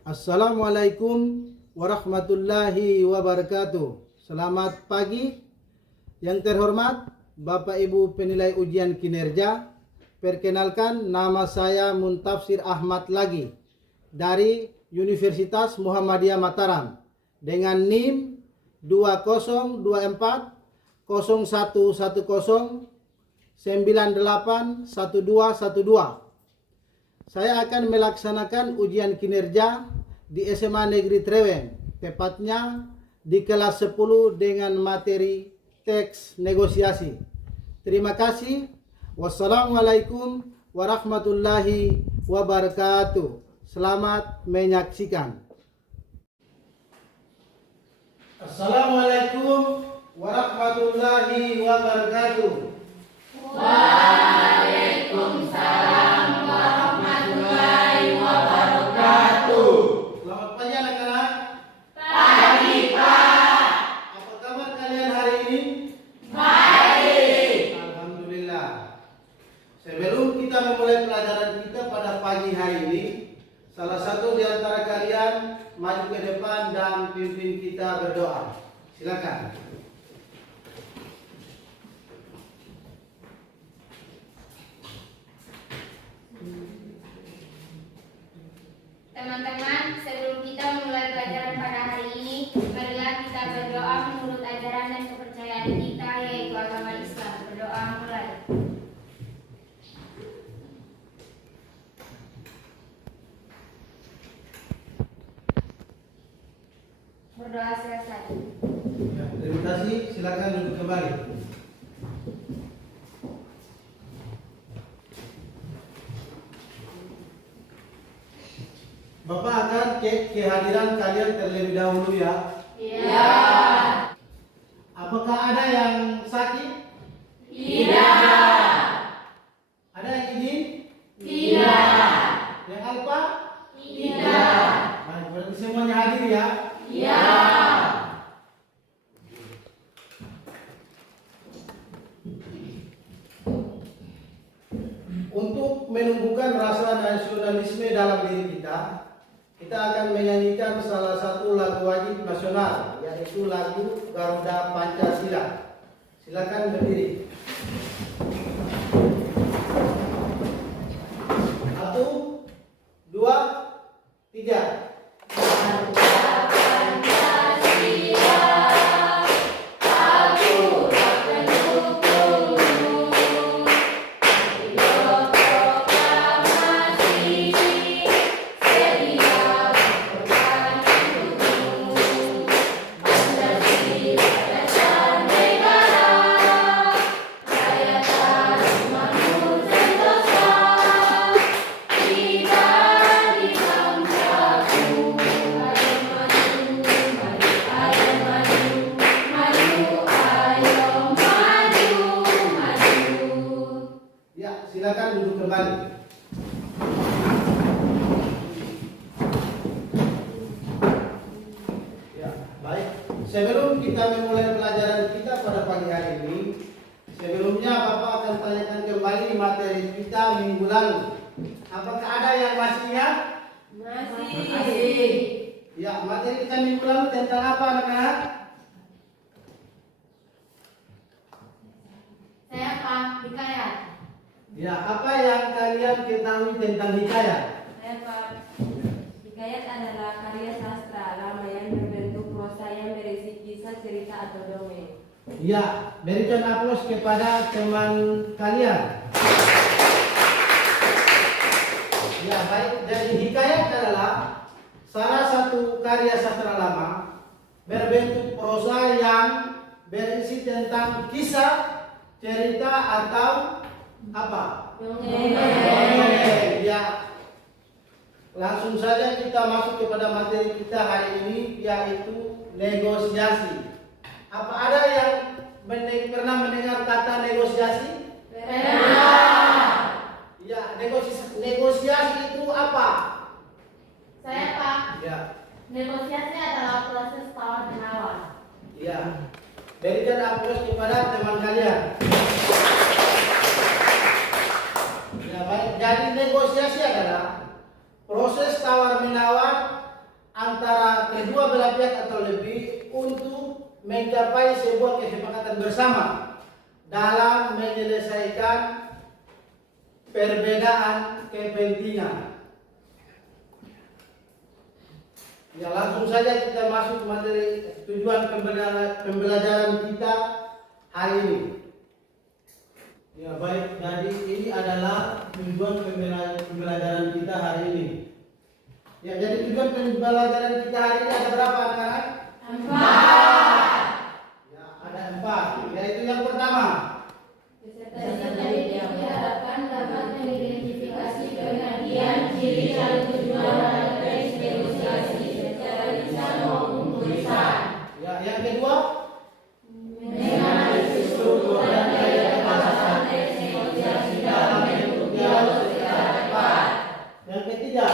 Assalamualaikum warahmatullahi wabarakatuh. Selamat pagi yang terhormat Bapak Ibu penilai ujian kinerja. Perkenalkan, nama saya Muntafsir Ahmad Lagi dari Universitas Muhammadiyah Mataram dengan NIM 2024 0110 981212. Saya akan melaksanakan ujian kinerja di SMA Negeri Treweng, tepatnya di kelas 10 dengan materi teks negosiasi. Terima kasih. Wassalamualaikum warahmatullahi wabarakatuh. Selamat menyaksikan. Assalamualaikum warahmatullahi wabarakatuh. Waalaikumsalam warahmatullahi wabarakatuh. Selamat pagi anak-anak. Pagi, Pak. Apa kabar kalian hari ini? Baik. Alhamdulillah. Sebelum kita memulai pelajaran kita pada pagi hari ini, salah satu di antara kalian maju ke depan dan pimpin kita berdoa. Silakan. Teman-teman, sebelum kita memulai pelajaran pada hari ini, marilah kita berdoa menurut ajaran dan kepercayaan kita, yaitu agama Islam. Berdoa mulai. Berdoa selesai. Ya, terima kasih. Silakan duduk kembali. Bapak akan cek kehadiran kalian terlebih dahulu ya. Ya. Apakah ada yang sakit? Tidak. Ada yang izin? Tidak. Yang alpa? Tidak. Baik, berarti semuanya hadir ya. Ya. Untuk menumbuhkan rasa nasionalisme dalam diri kita akan menyanyikan salah satu lagu wajib nasional, yaitu lagu Garuda Pancasila. Silakan berdiri. 1, 2, 3. Silakan duduk kembali. Ya, baik. Sebelum kita memulai pelajaran kita pada pagi hari ini, sebelumnya Bapak akan tanyakan kembali materi kita minggu lalu. Apakah ada yang masih ingat? Masih. Ya, materi kita minggu lalu tentang apa, anak-anak? Saya Pak Hikayat. Ya, apa yang kalian ketahui tentang hikayat? Saya Pak. Hikayat adalah karya sastra lama yang berbentuk prosa yang berisi kisah, cerita atau dongeng. Ya, berikan aplaus kepada teman kalian. Ya, baik. Jadi hikayat adalah salah satu karya sastra lama berbentuk prosa yang berisi tentang kisah, cerita atau apa? Dongeng. Ya. Langsung saja kita masuk kepada materi kita hari ini, yaitu negosiasi. Apa ada yang pernah mendengar kata negosiasi? Pernah. Ya, negosiasi itu apa? Saya Pak. Ya. Negosiasi adalah proses tawar menawar. Ya. Berikan aplaus kepada teman kalian. Ya, baik. Jadi negosiasi adalah proses tawar menawar atau lebih untuk mencapai sebuah kesepakatan bersama dalam menyelesaikan perbedaan kepentingan. Ya, langsung saja kita masuk materi tujuan pembelajaran kita hari ini. Ya baik, jadi ini adalah tujuan pembelajaran kita hari ini. Ya, jadi tujuan pembelajaran kita hari ini ada berapa anak-anak? 4. Ya, ada 4. Yaitu yang pertama. Peserta didik diharapkan dapat mengidentifikasi pengertian, ciri, dan tujuan dalam teks negosiasi secara lisan maupun tulisan. Ya, yang kedua. Menganalisis struktur dan gaya pembahasan teks negosiasi dalam bentuk dialog secara tepat. Yang ketiga.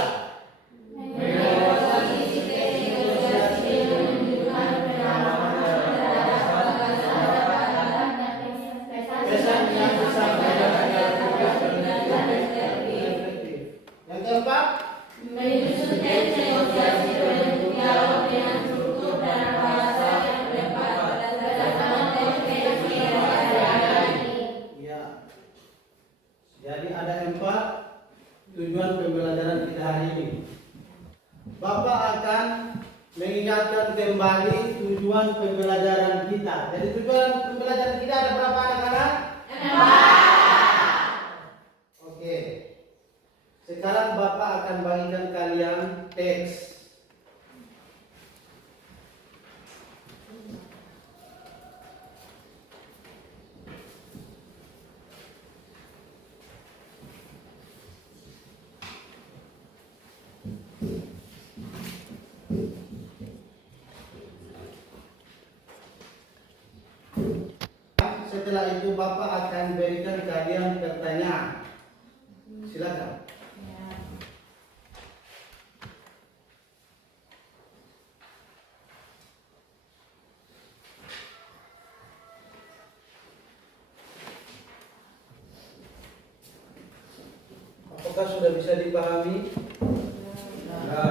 Mengevaluasi teks negosiasi dengan menunjukkan pemahaman terhadap bagaimana dan pesan yang disampaikan agar terlihat dan efektif. Yang keempat. Menyusun teks negosiasi berbentuk dialog dengan struktur dan bahasa yang tepat berdasarkan teks yang sehari-hari. Ya. Jadi ada 4 tujuan pembelajaran kita hari ini. Bapak akan mengingatkan kembali tujuan pembelajaran kita. Jadi tujuan pembelajaran kita ada berapa anak-anak? 4. Oke. Sekarang Bapak akan bagikan kalian teks. Setelah itu Bapak akan berikan kalian pertanyaan. Silakan. Apakah sudah bisa dipahami? Ya.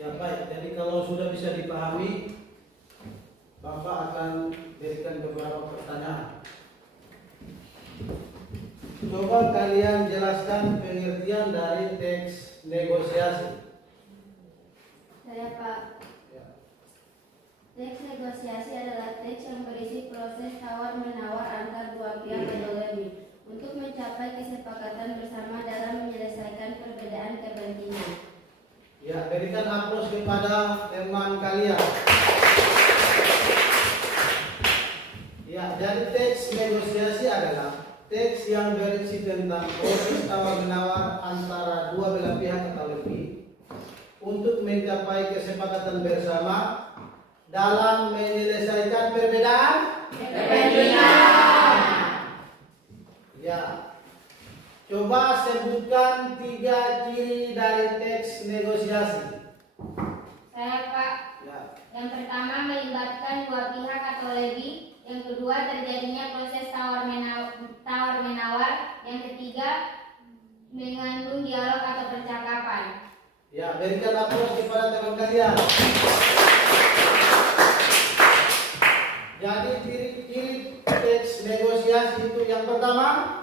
Ya baik, jadi kalau sudah bisa dipahami, Bapak akan berikan beberapa pertanyaan. Coba kalian jelaskan pengertian dari teks negosiasi. Saya Pak. Ya. Teks negosiasi adalah teks yang berisi proses tawar-menawar antar dua pihak atau lebih untuk mencapai kesepakatan bersama dalam menyelesaikan perbedaan kepentingan. Ya, berikan aplaus kepada teman kalian. Ya, jadi teks negosiasi adalah teks yang berisi tentang proses tawar-menawar antara dua belah pihak atau lebih untuk mencapai kesepakatan bersama dalam menyelesaikan perbedaan Kepentingan. Ya. Coba sebutkan 3 ciri dari teks negosiasi. Saya Pak. Ya. Yang pertama melibatkan dua pihak atau lebih. Yang kedua terjadinya proses tawar-menawar. Yang ketiga mengandung dialog atau percakapan. Ya, berikan aplaus kepada teman kalian. Jadi ciri-ciri teks negosiasi itu yang pertama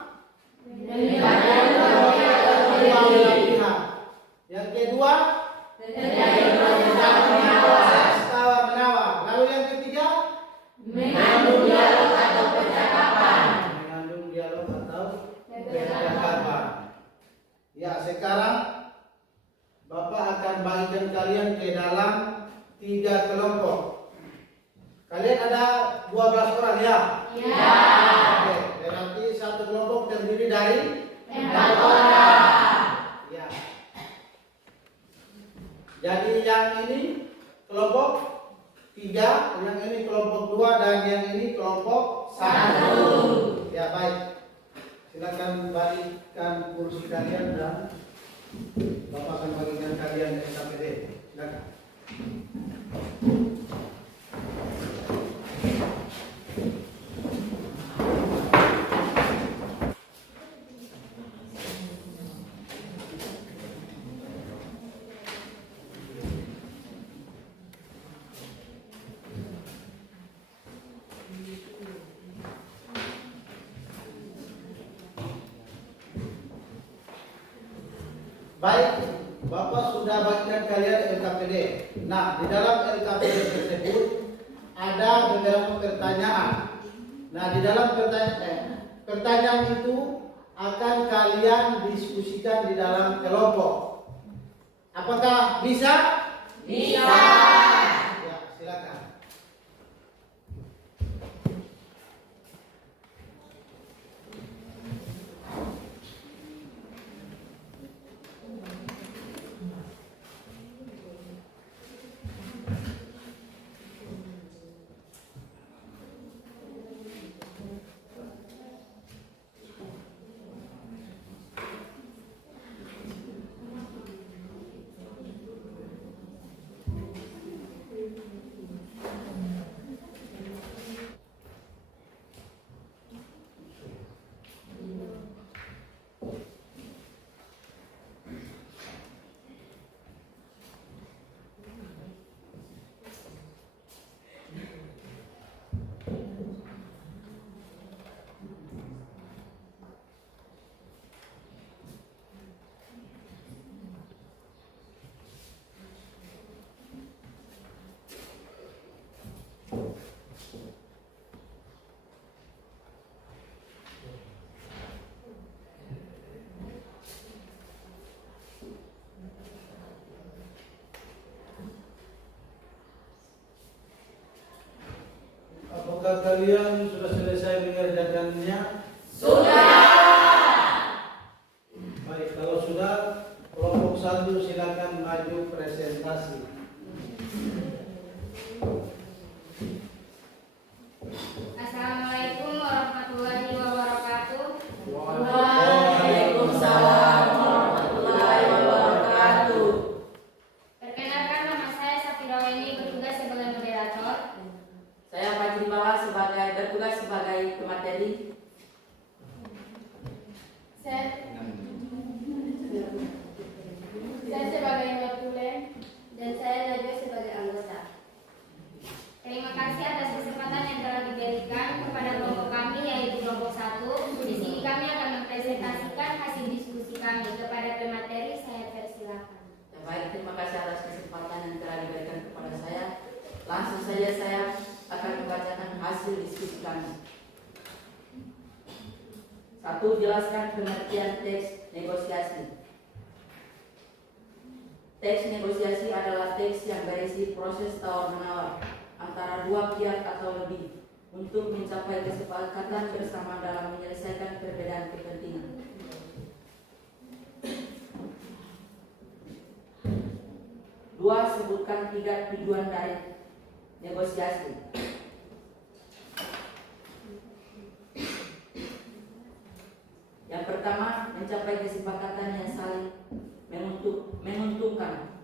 Melibatkan dua pihak atau dua lebih. belah pihak. Yang kedua Terjadi proses tawar-menawar. proses tawar-menawar. Lalu yang ketiga Mengandung dialog atau percakapan. mengandung dialog atau percakapan. Ya, sekarang Bapak akan bagikan kalian ke dalam 3 kelompok. Kalian ada 12 orang ya? Ya. Oke, berarti satu kelompok terdiri dari 4 orang. ya. Jadi yang ini kelompok 3, yang ini kelompok 2, dan yang ini kelompok 1. Ya baik. Silakan balikkan kursi kalian dan Bapak akan bagikan kalian SKPD. Silakan. Baik, Bapak sudah bagikan kalian LKPD. Nah, di dalam LKPD tersebut ada beberapa pertanyaan. Nah, di dalam pertanyaan itu akan kalian diskusikan di dalam kelompok. Apakah bisa? Bisa. Ya, silakan. Apakah kalian sudah selesai mengerjakannya? Baik, kalau sudah, kelompok 1 silakan maju presentasi. Assalamualaikum warahmatullahi wabarakatuh. Waalaikumsalam warahmatullahi wabarakatuh. Perkenalkan, nama saya Safira Weni, bertugas sebagai moderator. Saya Fajri Bala bertugas sebagai pemateri. Saya sebagai notulen dan saya Najwa sebagai anggota. Terima kasih atas kesempatan yang telah diberikan kepada kelompok kami yaitu kelompok 1. Di sini kami akan mempresentasikan hasil diskusi kami. Kepada pemateri saya persilakan. Ya, baik, terima kasih atas kesempatan yang telah diberikan kepada saya. Langsung saja saya akan membacakan hasil diskusi kami. 1. Jelaskan pengertian teks negosiasi. Teks negosiasi adalah teks yang berisi proses tawar-menawar antara dua pihak atau lebih untuk mencapai kesepakatan bersama dalam menyelesaikan perbedaan kepentingan. 2. Sebutkan 3 tujuan dari negosiasi. Yang pertama, mencapai kesepakatan yang saling menguntungkan.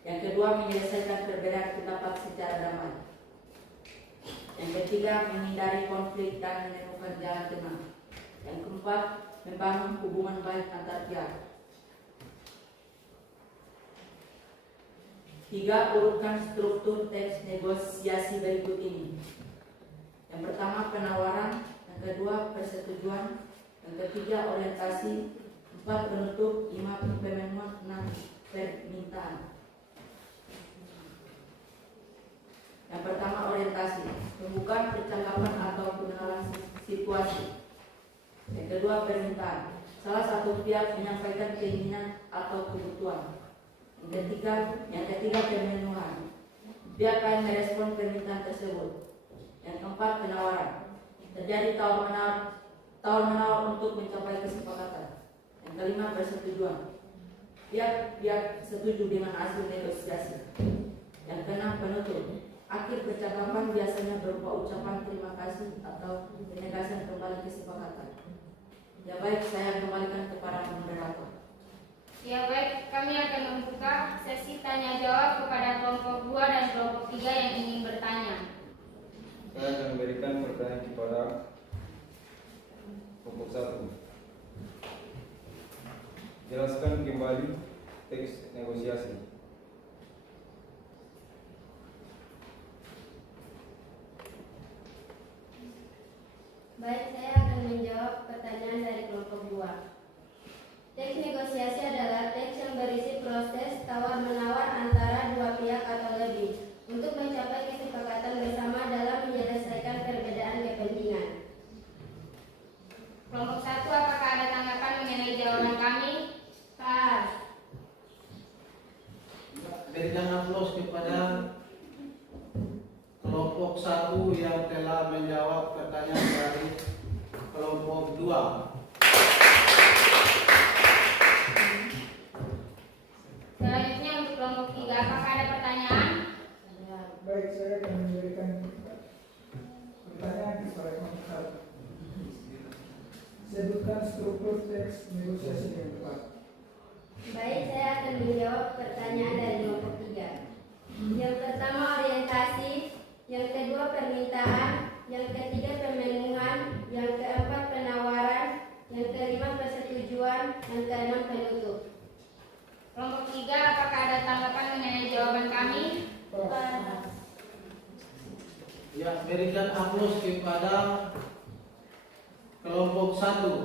Yang kedua, menyelesaikan perbedaan pendapat secara damai. Yang ketiga, menghindari konflik dan menemukan jalan tengah. Yang keempat, membangun hubungan baik antar pihak. 3. Urutkan struktur teks negosiasi berikut ini. Yang pertama, penawaran. Yang kedua, persetujuan. Yang ketiga, orientasi. 4. Penutup. 5. Pemenuhan. 6. Permintaan. Yang pertama, orientasi. Pembukaan percakapan atau pengenalan situasi. Yang kedua, permintaan. Salah satu pihak menyampaikan keinginan atau kebutuhan. Yang ketiga, pemenuhan. Pihak lain merespon permintaan tersebut. Yang keempat, penawaran. Terjadi tawar-menawar untuk mencapai kesepakatan. Yang kelima, persetujuan. Pihak setuju dengan hasil negosiasi. Yang keenam, penutup. Akhir percakapan biasanya berupa ucapan terima kasih atau penegasan kembali kesepakatan. Ya baik, saya kembalikan kepada moderator. Ya baik, kami akan membuka sesi tanya jawab kepada kelompok 2 dan kelompok 3 yang ingin bertanya. Saya akan memberikan pertanyaan kepada kelompok 1. Jelaskan kembali teks negosiasi. Baik, saya akan menjawab pertanyaan dari kelompok 2. Teks negosiasi adalah teks yang berisi proses tawar-menawar antara dua pihak atau lebih untuk mencapai kesepakatan bersama dalam menyelesaikan perbedaan kepentingan. Kelompok 1, apakah ada tanggapan mengenai jawaban kami? Pas. Berikan aplaus kepada kelompok 1 yang telah menjawab pertanyaan dari kelompok 2. Selanjutnya untuk kelompok 3, apakah ada pertanyaan? Baik, saya akan memberikan pertanyaan kepada kelompok 1. Sebutkan struktur teks negosiasi yang tepat. Baik, saya akan menjawab pertanyaan dari kelompok 3. Yang pertama orientasi, yang kedua permintaan, yang ketiga pemenuhan, yang keempat penawaran, yang kelima persetujuan, yang keenam penutup. Kelompok 3, apakah ada tanggapan mengenai jawaban kami? Ya, berikan aplaus kepada kelompok 1.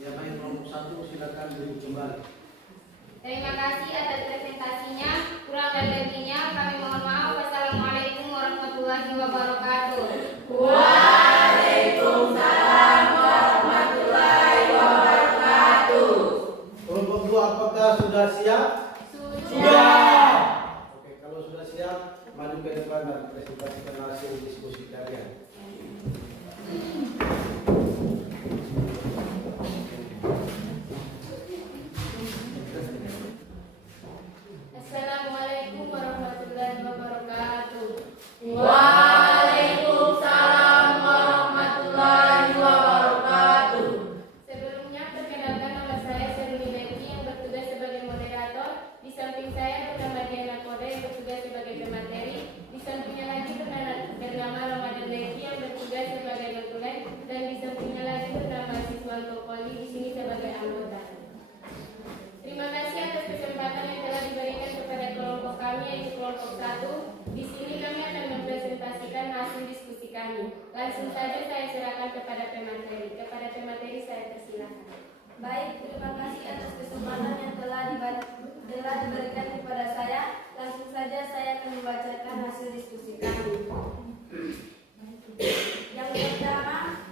Ya, baik, kelompok 1 silakan duduk kembali. Terima kasih atas presentasinya. Kurang dan lebihnya kami mohon maaf. Wassalamualaikum warahmatullahi wabarakatuh. Waalaikumsalam warahmatullahi wabarakatuh. Kelompok 2 apakah sudah siap? Sudah. Oke, kalau sudah siap, maju ke depan dan presentasikan hasil diskusi kalian. Assalamualaikum warahmatullahi wabarakatuh. Waalaikumsalam warahmatullahi wabarakatuh. Sebelumnya perkenalkan, nama saya Seruni Beki yang bertugas sebagai moderator. Di samping saya bernama Diana Kode yang bertugas sebagai pemateri. Di sampingnya lagi bernama Ramadan Beki yang bertugas sebagai notulen, dan di sampingnya lagi bernama Siswanto Koli di sini sebagai anggota. Terima kasih atas kesempatan yang telah diberikan kepada kelompok kami, yaitu kelompok 1. Di sini kami akan mempresentasikan hasil diskusi kami. Langsung saja saya serahkan kepada pemateri. Kepada pemateri saya persilakan. Baik, terima kasih atas kesempatan yang telah diberikan kepada saya. Langsung saja saya akan membacakan hasil diskusi kami. Yang pertama,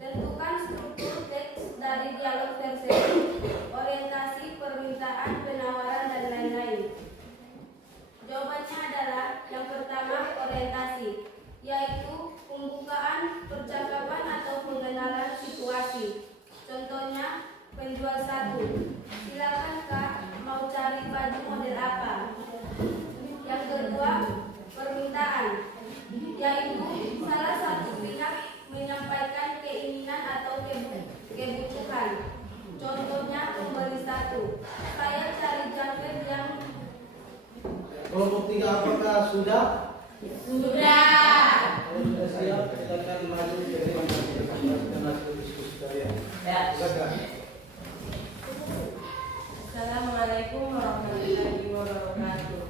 tentukan struktur teks dari dialog tersebut, orientasi, permintaan, penawaran, dan lain-lain. Jawabannya adalah yang pertama orientasi, yaitu pembukaan percakapan atau pengenalan situasi. Contohnya, penjual 1, silakan Kak, mau cari baju model apa? Yang kedua, permintaan, yaitu salah satu pihak menyampaikan keinginan atau kebutuhan. Contohnya, pembeli 1, saya cari jaket yang. Kelompok 3 apakah sudah? Sudah. Kalau sudah siap, silakan maju ke depan dan presentasikan hasil diskusi kalian. Silakan. Assalamualaikum warahmatullahi wabarakatuh.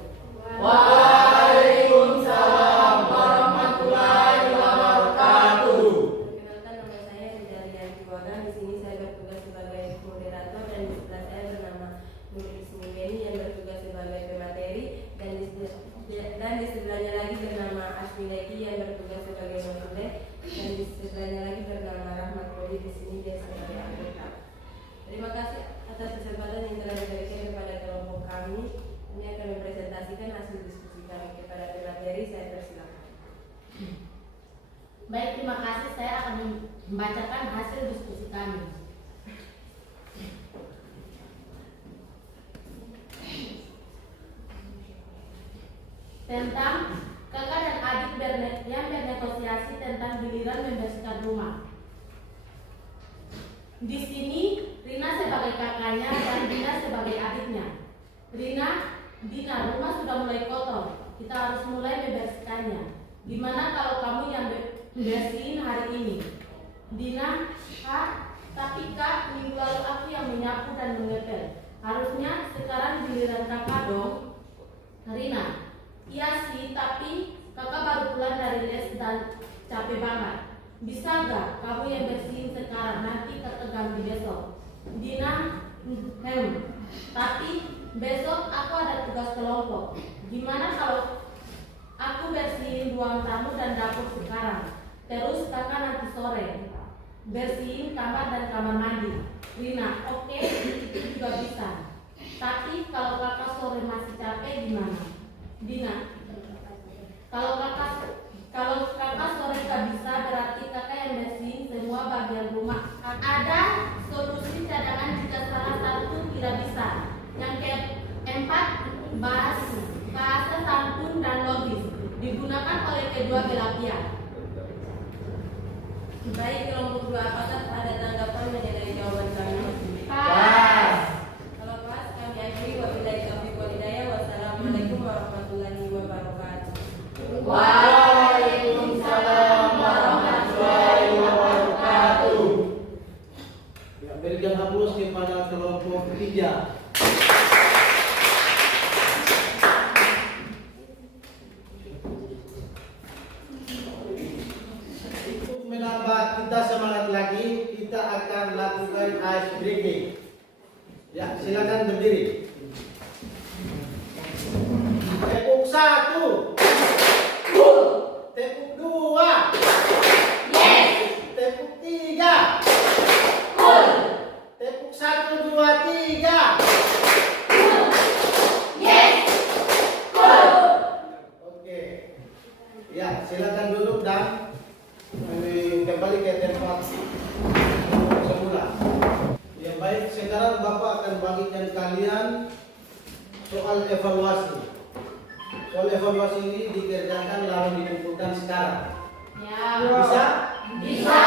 Waalaikumsalam warahmatullahi wabarakatuh. Perkenalkan, nama saya Rizalian Kiwagan. Di sini saya bertugas sebagai moderator, dan di sebelah saya bernama Nur Ismi Beni yang bertugas sebagai pemateri, dan di sebelahnya lagi bernama Asmi Leki yang bertugas sebagai notulen, dan di sebelahnya lagi bernama Rahmat Kodi, di sini dia sebagai anggota. Terima kasih atas kesempatan yang telah diberikan kepada kelompok kami. Ini akan mempresentasikan hasil diskusi kami. Kepada pemateri saya persilakan. Baik, terima kasih. Saya akan membacakan hasil diskusi kami. Tentang kakak dan adik yang bernegosiasi tentang giliran membersihkan rumah. Di sini Rina sebagai kakaknya dan Dina sebagai adiknya. Dina, rumah sudah mulai kotor. Kita harus mulai membersihkannya. Gimana kalau kamu yang bersihin hari ini? Dina, tapi Kak, minggu lalu aku yang menyapu dan mengepel. Harusnya sekarang giliran kakak dong. Rina, Iya sih, tapi kakak baru pulang dari les dan capek banget. Bisa gak kamu yang bersihin sekarang, nanti kakak ganti besok. Dina, tapi besok aku ada tugas kelompok. Gimana kalau aku bersihin ruang tamu dan dapur sekarang, terus kakak nanti sore bersihin kamar dan kamar mandi. Rina, oke, itu juga bisa. Tapi kalau kakak sore masih capek gimana? Dina, kalau kakak sore gak bisa, berarti kakak yang bersihin semua bagian rumah. Ada solusi cadangan jika salah satu tidak bisa. Yang keempat, bahasa santun dan logis digunakan oleh kedua belah pihak. Baik, kelompok 2, apakah ada tanggapan mengenai jawaban kami? Pas. Kalau pas, kami akhiri. Wabillahi taufiq wal hidayah. Wassalamualaikum warahmatullahi wabarakatuh. Waalaikumsalam warahmatullahi wabarakatuh. Ya, berikan aplaus kepada kelompok 3. Untuk menambah kita semangat lagi, kita akan lakukan ice breaking. Ya, silakan berdiri. Tepuk 1. Tepuk 2. Tepuk 3. Tepuk 1, 2, 3. Oke. Ya, silakan duduk dan kembali ke tempat semula. Ya baik, sekarang Bapak akan bagikan kalian soal evaluasi. Soal evaluasi ini dikerjakan lalu dikumpulkan sekarang. Ya. Bisa? Bisa.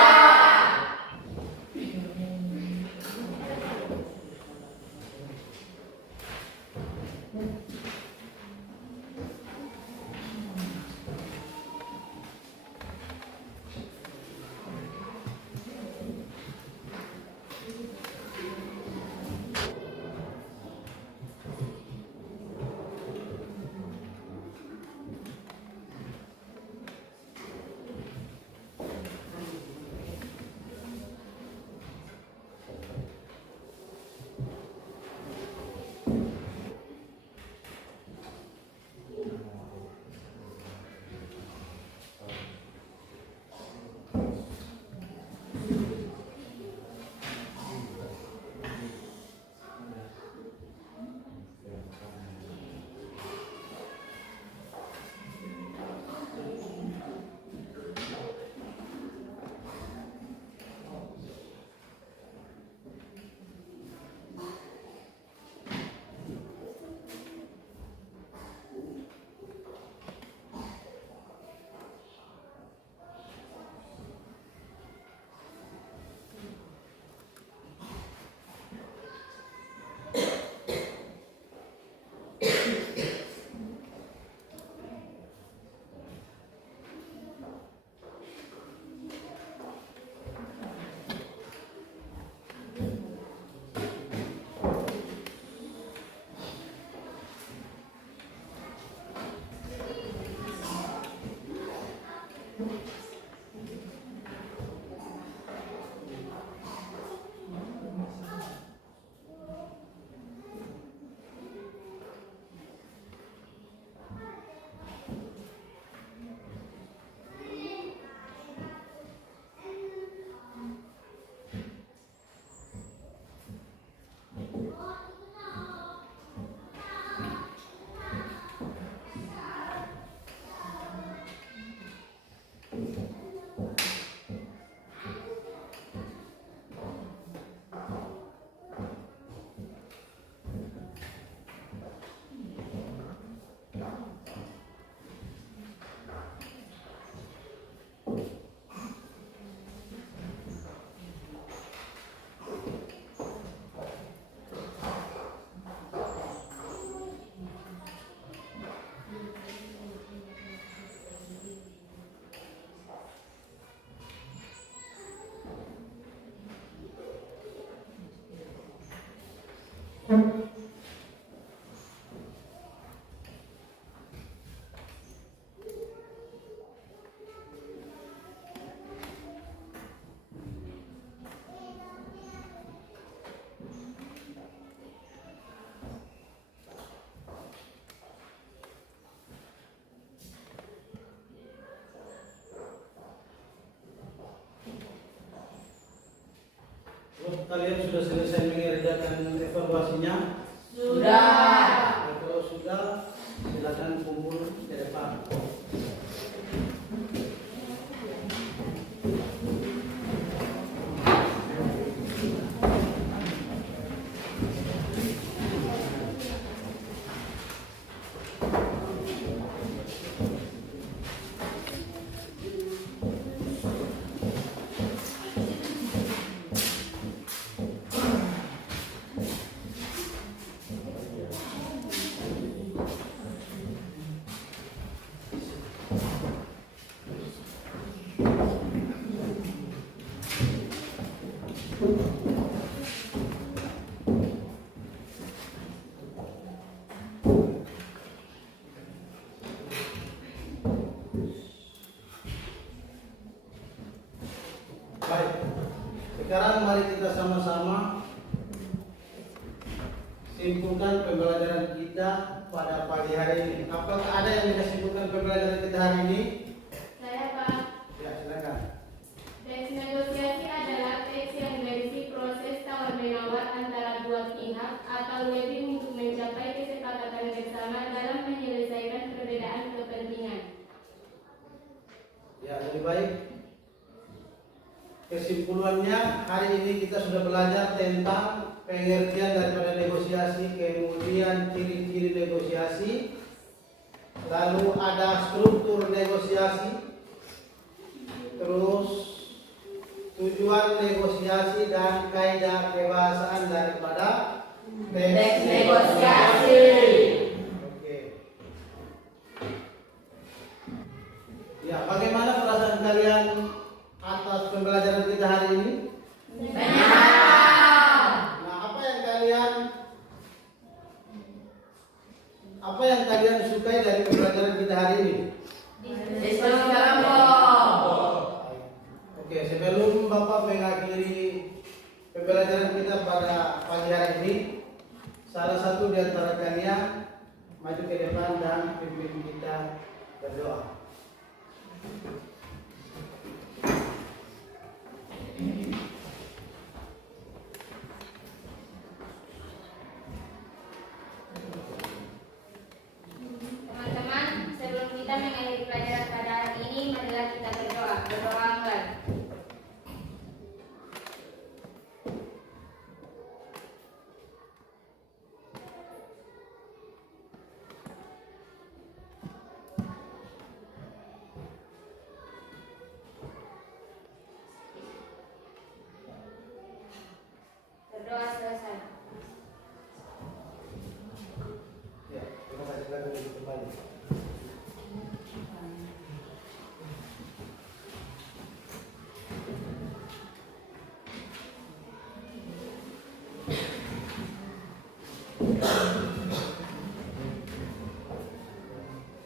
kalian sudah selesai mengerjakan evaluasinya? Sudah. Kalau sudah, silakan kumpul ke depan. Baik, sekarang mari kita sama-sama simpulkan pembelajaran kita pada pagi hari ini. Apakah ada yang bisa simpulkan pembelajaran kita hari ini? Saya Pak. Ya, silakan. Teks negosiasi adalah teks yang berisi proses tawar-menawar antara dua pihak atau lebih untuk mencapai kesepakatan bersama dalam menyelesaikan perbedaan kepentingan. Ya, lebih baik. Kesimpulannya, hari ini kita sudah belajar tentang pengertian daripada negosiasi, kemudian ciri-ciri negosiasi, lalu ada struktur negosiasi, terus tujuan negosiasi dan kaidah kebahasaan daripada Teks negosiasi. Oke. Ya, bagaimana perasaan kalian atas pembelajaran kita hari ini? Benar. Nah, apa yang kalian sukai dari pembelajaran kita hari ini? Diskusi kelompok. Oke, sebelum Bapak mengakhiri pembelajaran kita pada pagi hari ini, salah satu di antara kalian maju ke depan dan pimpin kita berdoa. Teman-teman, sebelum kita mengakhiri pelajaran pada hari ini, marilah kita berdoa. Berdoa enggan. Berdoa selesai. Ya, terima kasih telah duduk kembali.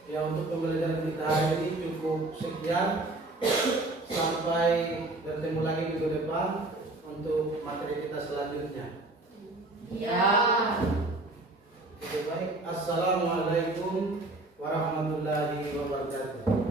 Ya, untuk pembelajaran kita hari ini cukup sekian. Sampai bertemu lagi minggu depan untuk materi kita selanjutnya. Ya. Oke, baik. Assalamualaikum warahmatullahi wabarakatuh.